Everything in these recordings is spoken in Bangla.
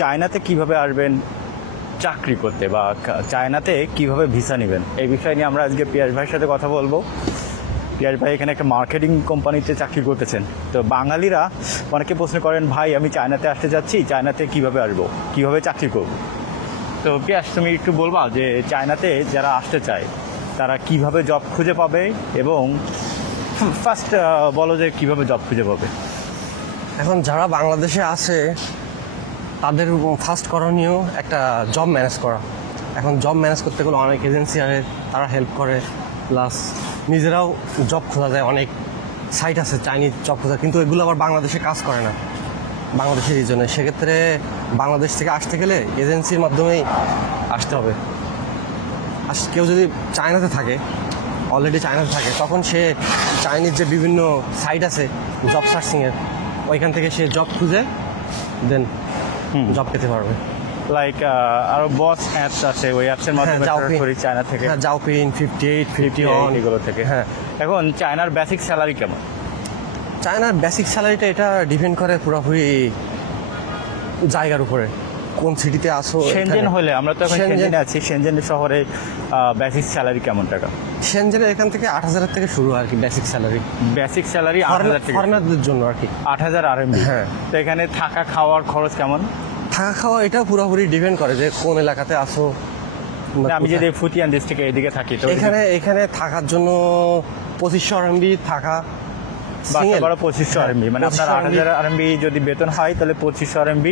চায়নাতে কিভাবে আসবেন চাকরি করতে বা চায়নাতে কিভাবে ভিসা নেবেন, এই বিষয় নিয়ে আমরা আজকে পিয়াস ভাইয়ের সাথে কথা বলবো। পিয়াস ভাই এখানে একটা মার্কেটিং কোম্পানিতে চাকরি করতেছেন। তো বাঙালিরা অনেকে প্রশ্ন করেন, ভাই আমি চায়নাতে আসতে যাচ্ছি, চায়নাতে কিভাবে আসবো, কিভাবে চাকরি করব। তো পিয়াস, তুমি একটু বলবা যে চায়নাতে যারা আসতে চায় তারা কিভাবে জব খুঁজে পাবে, এবং ফার্স্ট বলো যে কিভাবে জব খুঁজে পাবে। এখন যারা বাংলাদেশে আছে তাদের ফার্স্ট করণীয় একটা জব ম্যানেজ করা। এখন জব ম্যানেজ করতে গেলে অনেক এজেন্সি আছে, তারা হেল্প করে, প্লাস নিজেরাও জব খোঁজা যায়। অনেক সাইট আছে চাইনিজ জব খোঁজা, কিন্তু এগুলো আবার বাংলাদেশে কাজ করে না বাংলাদেশের এই জন্য। সেক্ষেত্রে বাংলাদেশ থেকে আসতে গেলে এজেন্সির মাধ্যমেই আসতে হবে। আর কেউ যদি চায়নাতে থাকে, অলরেডি চায়নাতে থাকে, তখন সে চাইনিজ যে বিভিন্ন সাইট আছে জব সার্চিংয়ের, ওইখান থেকে সে জব খুঁজে দেন জব পেতে পারবে। লাইক আরো বস অ্যাপস আছে, ওই অ্যাপসের মাধ্যমে সরাসরি চায়না থেকে, জাওপিন 58, 51 এগুলো থেকে। হ্যাঁ। এখন চায়নার বেসিক স্যালারি কেমন? চায়নার বেসিক স্যালারিটা এটা ডিপেন্ড করে পুরোপুরি জায়গার উপরে, কোন সিটিতে আসো। শেনজেন হলে, আমরা তো এখন শেনজেনে আছি, শেনজেন শহরে বেসিক স্যালারি কেমন টাকা? শেনজেনের এখান থেকে 8,000 থেকে শুরু আর কি বেসিক স্যালারি। বেসিক স্যালারি 8,000 টাকা ফরেনারদের জন্য আর কি, 8,000 RMB। হ্যাঁ। তো এখানে থাকা খাওয়ার খরচ কেমন? থাকা খাওয়া এটা পুরোপুরি ডিপেন্ড করে যে কোন এলাকাতে আসো। আমি যদি ফুটিয়ান ডিস্ট্রিক্টে এদিকে থাকি, তো এখানে থাকার জন্য 2,500 RMB থাকা, বাসা ভাড়া 2,500 RMB, মানে আপনার 8,000 RMB যদি বেতন হয় তাহলে 2,500 RMB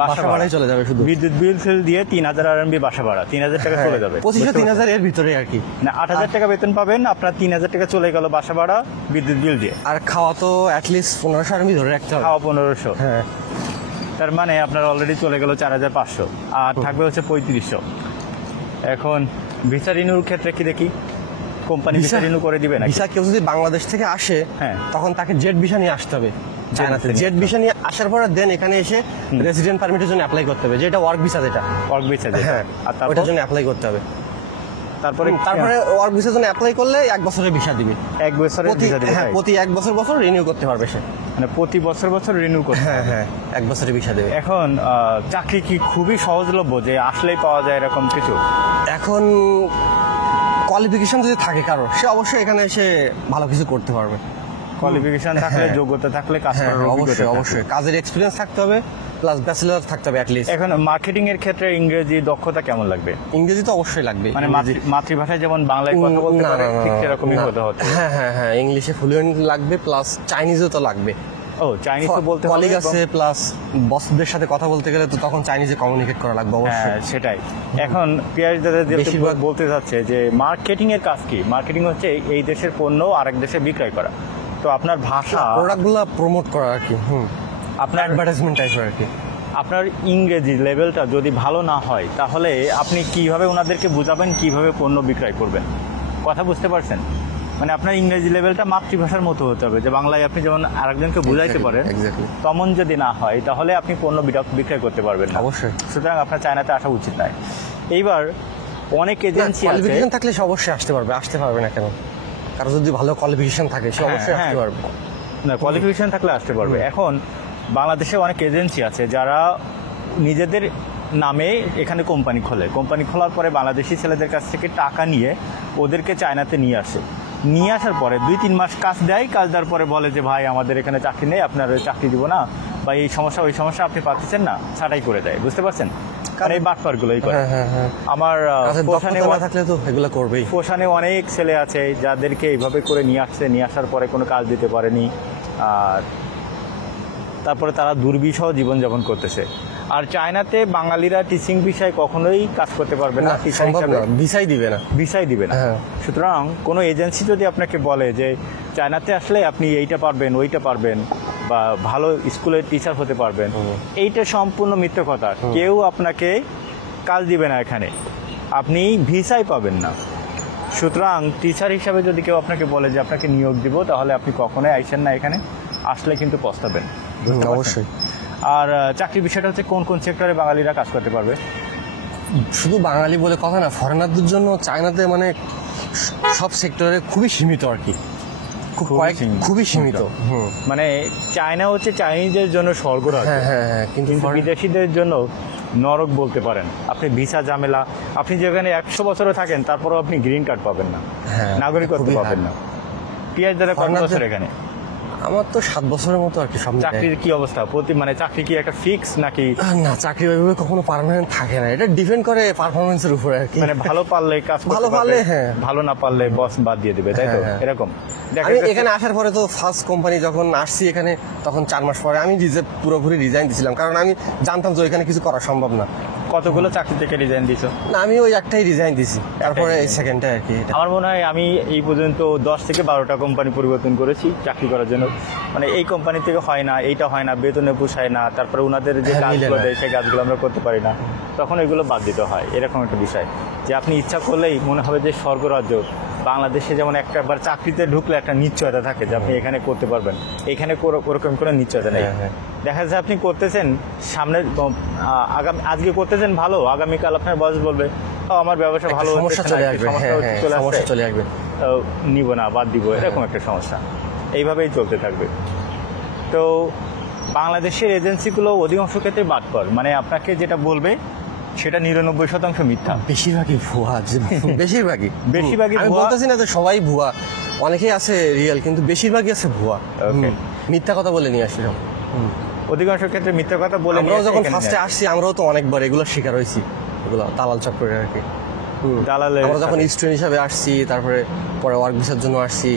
বাসা ভাড়াই চলে যাবে। শুধু বিদ্যুৎ বিল ফিল দিয়ে 3,000 RMB বাসা ভাড়া, 3,000 টাকা চলে যাবে। 2,500-3,000 এর ভিতরে আর কি। মানে 8,000 টাকা বেতন পাবেন, আপনার 3,000 টাকা চলে গেল বাসা ভাড়া বিদ্যুৎ বিল দিয়ে। আর খাওয়া তো অ্যাটলিস্ট 1,500 RMB ধরে রাখতে হবে। খাওয়া 1,500। হ্যাঁ। তার মানে আপনার অলরেডি চলে গেল 4,500, আর থাকবে হচ্ছে 3,500। এখন ভিসা রিনিউর ক্ষেত্রে কি দেখি, কোম্পানি ভিসা রিনিউ করে দিবে না? ভিসা কেউ যদি বাংলাদেশ থেকে আসে, হ্যাঁ, তখন তাকে জেড ভিসা নিয়ে আসতে হবে চায়নাতে। জেড ভিসা নিয়ে আসার পরে দেন এখানে এসে রেসিডেন্ট পারমিটের জন্য অ্যাপ্লাই করতে হবে, যেটা ওয়ার্ক ভিসা, যেটা ওয়ার্ক ভিসা। হ্যাঁ, আর ওটার জন্য অ্যাপ্লাই করতে হবে। তারপরে ওয়ার্ক ভিসার জন্য অ্যাপ্লাই করলে 1 বছরের ভিসা দিবে। 1 বছরের ভিসা দিবে? হ্যাঁ, প্রতি 1 বছর রিনিউ করতে পারবে সে। মানে প্রতি বছর রিনিউ করতে? হ্যাঁ হ্যাঁ, 1 বছরের ভিসা দেবে। এখন চাকরি কি খুবই সহজলভ্য যে আসলেই পাওয়া যায় এরকম কিছু? এখন কোয়ালিফিকেশন যদি থাকে কারো, সে অবশ্যই এখানে এসে ভালো কিছু করতে পারবে। কোয়ালিফিকেশন থাকলে, যোগ্যতা থাকলে, কাজ করার অবশ্যই অবশ্যই কাজের এক্সপিরিয়েন্স থাকতে হবে, প্লাস ব্যাচেলর থাকতে হবে অ্যাটলিস্ট। এখন মার্কেটিং এর ক্ষেত্রে ইংরেজি দক্ষতা কেমন লাগবে? ইংরেজি তো অবশ্যই লাগবে। মানে মাতৃভাষায় যেমন বাংলায় কথা বলতে পারে, ঠিক সেরকমই হতে হতো। হ্যাঁ হ্যাঁ হ্যাঁ, ইংলিশে ফ্লুয়েন্ট লাগবে, প্লাস চাইনিজও তো লাগবে। ও, চাইনিজ তো বলতে হবে। কলিগ আছে, প্লাস বসদের সাথে কথা বলতে গেলে তো তখন চাইনিজে কমিউনিকেট করা লাগবে অবশ্যই। হ্যাঁ, সেটাই। এখন পিয়াস দাদা বেশিরভাগ বলতে যাচ্ছে যে মার্কেটিং এর কাজ কি? মার্কেটিং হচ্ছে এই দেশের পণ্য আরেক দেশে বিক্রয় করা। তো আপনার ভাষা, প্রোডাক্টগুলো প্রমোট করা আর কি, আপনার অ্যাডভার্টাইজমেন্ট টাইপের আর কি। আপনার ইংরেজি লেভেলটা যদি ভালো না হয়, তাহলে আপনি কিভাবে ওনাদেরকে বুঝাবেন কিভাবে পণ্য বিক্রয় করবেন? কথা বুঝতে পারছেন? মানে আপনার ইংরেজি লেভেলটা মাতৃভাষার মতো হতে হবে, যে বাংলায় আপনি যেমন আরেকজনকে বুঝাইতে পারেন, তেমন যদি না হয় তাহলে আপনি পণ্য বিক্রয় করতে পারবেন না। অবশ্যই। সুতরাং আপনার চায়নাতে আসা উচিত নয়। এইবার অনেক এজেন্সি আছে, কোয়ালিফিকেশন থাকলে সে অবশ্যই আসতে পারবে না কেন? কারো যদি ভালো কোয়ালিফিকেশন থাকে সে অবশ্যই আসতে পারবে। না, কোয়ালিফিকেশন থাকলে আসতে পারবে। এখন বাংলাদেশে অনেক এজেন্সি আছে যারা নিজেদের নামে এখানে কোম্পানি খোলার পরে বাংলাদেশি ছেলেদের কাছ থেকে টাকা নিয়ে ওদেরকে চায়নাতে নিয়ে আসার পরে 2-3 মাস কাজ দেয়। কাজ দেওয়ার পরে বলে যে ভাই আমাদের এখানে চাকরি নেই, আপনার চাকরি দিব না, বা এই সমস্যা ওই সমস্যা আপনি পাচ্ছেন না, ছাঁটাই করে দেয়। বুঝতে পারছেন? কারণ এই বাটপারগুলোই করে। আমার থাকলে তো এগুলো করবেই। পোষানে অনেক ছেলে আছে যাদেরকে এইভাবে করে নিয়ে আসার পরে কোনো কাজ দিতে পারেনি, আর তারপরে তারা দুর্বিষহ জীবনযাপন করতেছে। আর চায়নাতে বাঙালিরা টিচিং বিষয়ে কখনোই কাজ করতে পারবে না, ভিসাই দিবে না। সুতরাং কোনো এজেন্সি যদি আপনাকে বলে যে চায়নাতে আসলে আপনি এইটা পারবেন, ওইটা পারবেন, বা ভালো স্কুলের টিচার হতে পারবেন, এইটা সম্পূর্ণ মিথ্যে কথা। কেউ আপনাকে কাজ দিবে না এখানে, আপনি ভিসাই পাবেন না। সুতরাং টিচার হিসাবে যদি কেউ আপনাকে বলে যে আপনাকে নিয়োগ দিব, তাহলে আপনি কখনোই আইসেন না এখানে, আসলে কিন্তু পস্তাবেন। অবশ্যই। আর চাকরির বিষয়টা হচ্ছে কোন কোন সেক্টরে বাঙালিরা কাজ করতে পারবে? শুধু বাঙালি বলে কথা না, ফরেনারদের জন্য চায়নাতে মানে সব সেক্টরে খুবই সীমিত আর কি। খুবই সীমিত। মানে চায়না হচ্ছে চাইনিজদের জন্য স্বর্গরাজ্য, হ্যাঁ কিন্তু বিদেশিদের জন্য নরক বলতে পারেন। আপনি ভিসা ঝামেলা, আপনি যেখানে 100 বছরও থাকেন তারপরেও আপনি গ্রিন কার্ড পাবেন না, নাগরিকত্ব পাবেন না। পিয়াজ দাদা কত বছর এখানে? আমার তো 7 বছরের মতো আর কি। সব চাকরির কি অবস্থা? মানে চাকরি কি একটা ফিক্স নাকি? না, চাকরি ওইভাবে কখনো পার্মানেন্ট থাকে না, এটা ডিপেন্ড করে পারফরমেন্সের উপরে আর কি। মানে ভালো পারলে কাজ করতে ভালো পারলে, পারবে, হ্যাঁ। ভালো না পারলে বস বাদ দিয়ে দিবে, তাই তো? এরকম আমি এখানে আসার পরে তো ফার্স্ট কোম্পানি যখন আসছি এখানে, তখন 4 মাস পরে আমি পুরোপুরি রিজাইন দিয়েছিলাম, কারণ আমি জানতাম যে এখানে কিছু করা সম্ভব না। কতগুলো চাকরি থেকে রিজাইন দিছো? না, আমি ওই একটাই রিজাইন দিছি, তারপরে এই সেকেন্ডটা আর কি। আমার মনে হয় আমি এই পর্যন্ত 10 থেকে 12টা কোম্পানি পরিবর্তন করেছি চাকরি করার জন্য। মানে এই কোম্পানি থেকে হয় না, এইটা হয় না, বেতনে পোষায় না, তারপরে ওনাদের যে কাজগুলো দেয় সেই কাজগুলো আমরা করতে পারি না, তখন এগুলো বাদ দিতে হয়। এরকম একটা বিষয় যে আপনি ইচ্ছা করলেই মনে হবে যে স্বর্গরাজ্য। বাংলাদেশে যেমন একবার চাকরিতে ঢুকলে একটা নিশ্চয়তা থাকে যে আপনি এখানে করতে পারবেন, এখানে ওরকম কোনো নিশ্চয়তা নেই। দেখা যাচ্ছে আপনি করতেছেন সামনে, আজকে করতেছেন ভালো, আগামীকাল আপনার বস বলবে আমার ব্যবসা ভালো, সমস্যা চলে আসবে, নিব না, বাদ দিব, এরকম একটা সমস্যা এইভাবেই চলতে থাকবে। তো বাংলাদেশের এজেন্সিগুলো অধিকাংশ ক্ষেত্রে বাটপার, মানে আপনাকে যেটা বলবে সেটা 99% মিথ্যা, বেশিরভাগই ভুয়া। বেশিরভাগই আমি ভুয়া। বলতেছি না যে সবাই ভুয়া, অনেকেই আছে রিয়েল, কিন্তু বেশিরভাগই আছে ভুয়া। মিথ্যা কথা বলে নিয়ে আসি। অধিকাংশ ক্ষেত্রে মিথ্যা কথা বলে আমরাও যখন ফার্স্টে আসছি, আমরাও তো অনেকবার এগুলো শিকার হয়েছি, এগুলো দালাল চক্করের আর কি। দালালের আমরা যখন স্টুডেন্ট হিসাবে আসছি, তারপরে পরে ওয়ার্ক ভিসার জন্য আসছি,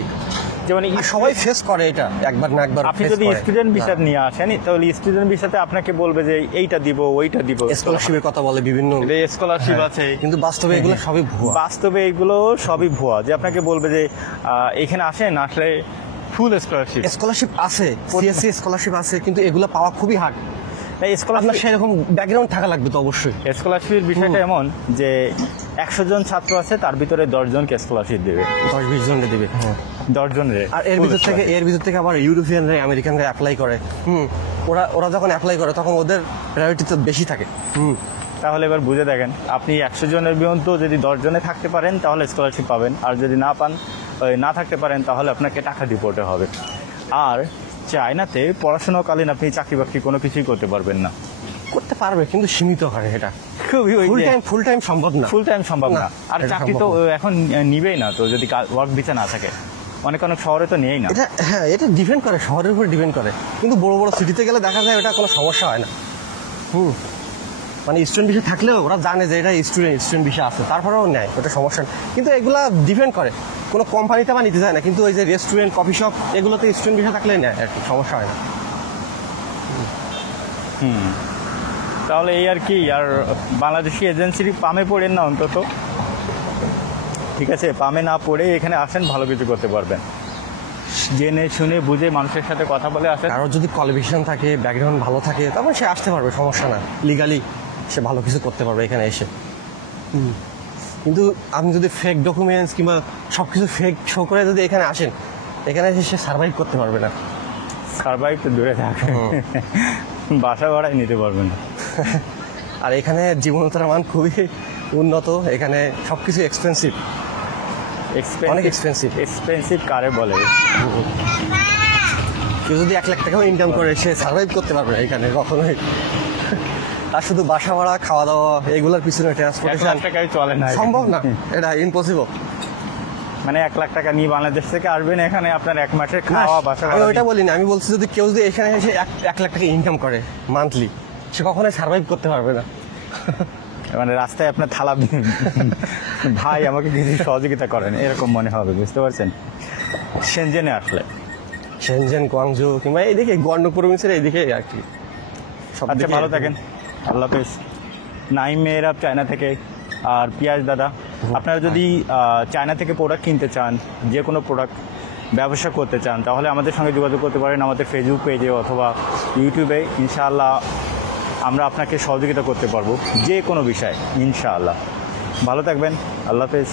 যেমন সবাই ফেস করে এটা, একবার না একবার। আপনি যদি স্টুডেন্ট ভিসা নিয়ে আসেন, তাহলে স্টুডেন্ট ভিসাতে আপনাকে বলবে যে এইটা দিব, ওইটা দিব, স্কলারশিপের কথা বলে বিভিন্ন, স্কলারশিপ আছে, কিন্তু বাস্তবে এগুলো সবই ভুয়া। বাস্তবে এগুলো সবই ভুয়া। যে আপনাকে বলবে যে এখানে আসেন, আসলে ফুল স্কলারশিপ আছে, সিএসসি স্কলারশিপ আছে, কিন্তু এগুলো পাওয়া খুবই হার্ড। আপনার সেরকম ব্যাকগ্রাউন্ড থাকা লাগবে তো অবশ্যই। স্কলারশিপের বিষয়টা এমন যে 100 জন ছাত্র আছে, তার ভিতরে 10 জনকে স্কলারশিপ দেবে, 10-20 জনকে দেবে, 10 জনের। আর এর ভিতর থেকে আবার ইউরোপিয়ানরা, আমেরিকানরা অ্যাপ্লাই করে। ওরা যখন অ্যাপ্লাই করে তখন ওদের প্রায়োরিটি তো বেশি থাকে। তাহলে এবার বুঝে দেখেন, আপনি 100 জনের বিয়ন্ত যদি 10 জনে থাকতে পারেন তাহলে স্কলারশিপ পাবেন, আর যদি না থাকতে পারেন তাহলে আপনাকে টাকা দিতে হবে। আর চায়নাতে পড়াশোনাকালীন আপনি চাকরি বাকরি কোনো কিছুই করতে পারবেন না। করতে পারবে, কিন্তু সীমিত হয়, এটা খুবই ফুল টাইম সম্ভব না। আর চাকরি তো এখন নিবেই না তো, যদি ওয়ার্ক ভিসা না থাকে। অনেক শহরে তো নেই না। এটা ডিপেন্ড করে, শহরের উপর ডিপেন্ড করে, কিন্তু বড় বড় সিটিতে গেলে দেখা যায় এটা কোনো সমস্যা হয় না। মানে স্টুডেন্ট ভিসা থাকলেও ওরা জানে যে এটা স্টুডেন্ট ভিসা আছে, তারপরেও নেয়, ওটা সমস্যা নেই। কিন্তু এগুলা ডিপেন্ড করে, কোনো কোম্পানিতে বা নিতে যায় না, কিন্তু ওই যে রেস্টুরেন্ট, কফি শপ, এগুলোতে স্টুডেন্ট ভিসা থাকলে নেয় আর কি, সমস্যা হয় না। তাহলে এই আর কি। আর বাংলাদেশি এজেন্সির পামে পড়েন না অন্তত, ঠিক আছে? পামে না পড়ে এখানে আসেন, ভালো কিছু করতে পারবেন। জেনে শুনে বুঝে মানুষের সাথে কথা বলে আসেন। কারোর যদি কোয়ালিফিকেশন থাকে, ব্যাকগ্রাউন্ড ভালো থাকে, তখন সে আসতে পারবে, সমস্যা না। লিগালি সে ভালো কিছু করতে পারবে এখানে এসে। কিন্তু আপনি যদি ফেক ডকুমেন্টস কিংবা সব কিছু ফেক শো করে যদি এখানে আসেন, এখানে এসে সে সার্ভাইভ করতে পারবে না। সার্ভাইভ তো দূরে থাকে, বাসা ভাড়াই নিতে পারবে না। আর এখানে জীবনধারার মান খুবই উন্নত, এখানে সব কিছু এক্সপেন্সিভ, অনেক এক্সপেন্সিভ কারে বলে। কেউ যদি 1 লাখ টাকাও ইনকাম করে, সে সার্ভাইভ করতে পারবে এখানে কখনোই। আর শুধু বাসা ভাড়া, খাওয়া দাওয়া, এগুলোর পিছনে ট্রান্সপোর্টেশন টাকায় চলে না, সম্ভব না, এটা ইম্পসিবল। মানে 1 লাখ টাকা নিয়ে বাংলাদেশ থেকে আসবেন এখানে, আপনার 1 মাসের খাওয়া, বাসা ভাড়া। আমি ওইটা বলি না, আমি বলছি যদি কেউ যদি এখানে এসে 1 লাখ টাকা ইনকাম করে মান্থলি, সে কখনোই সার্ভাইভ করতে পারবে না। মানে রাস্তায় আপনার থালা, ভাই আমাকে কিছু সহযোগিতা করেন, এরকম মনে হবে, বুঝতে পারছেন? শেনজেনে আসলে, শেনজেন, গুয়াংজু কিংবা এইদিকে গুয়ান্ডং প্রভিন্সের এইদিকে আর কি। আচ্ছা, ভালো থাকেন, আল্লাহ হাফেজ। নাইম মেহরাব চায়না থেকে, আর পিয়াজ দাদা। আপনারা যদি চায়না থেকে প্রোডাক্ট কিনতে চান, যে কোনো প্রোডাক্ট ব্যবসা করতে চান, তাহলে আমাদের সঙ্গে যোগাযোগ করতে পারেন আমাদের ফেসবুক পেজে অথবা ইউটিউবে। ইনশাআল্লাহ আমরা আপনাকে সহযোগিতা করতে পারবো যে কোনো বিষয়ে, ইনশাআল্লাহ। ভালো থাকবেন, আল্লাহ হাফেজ।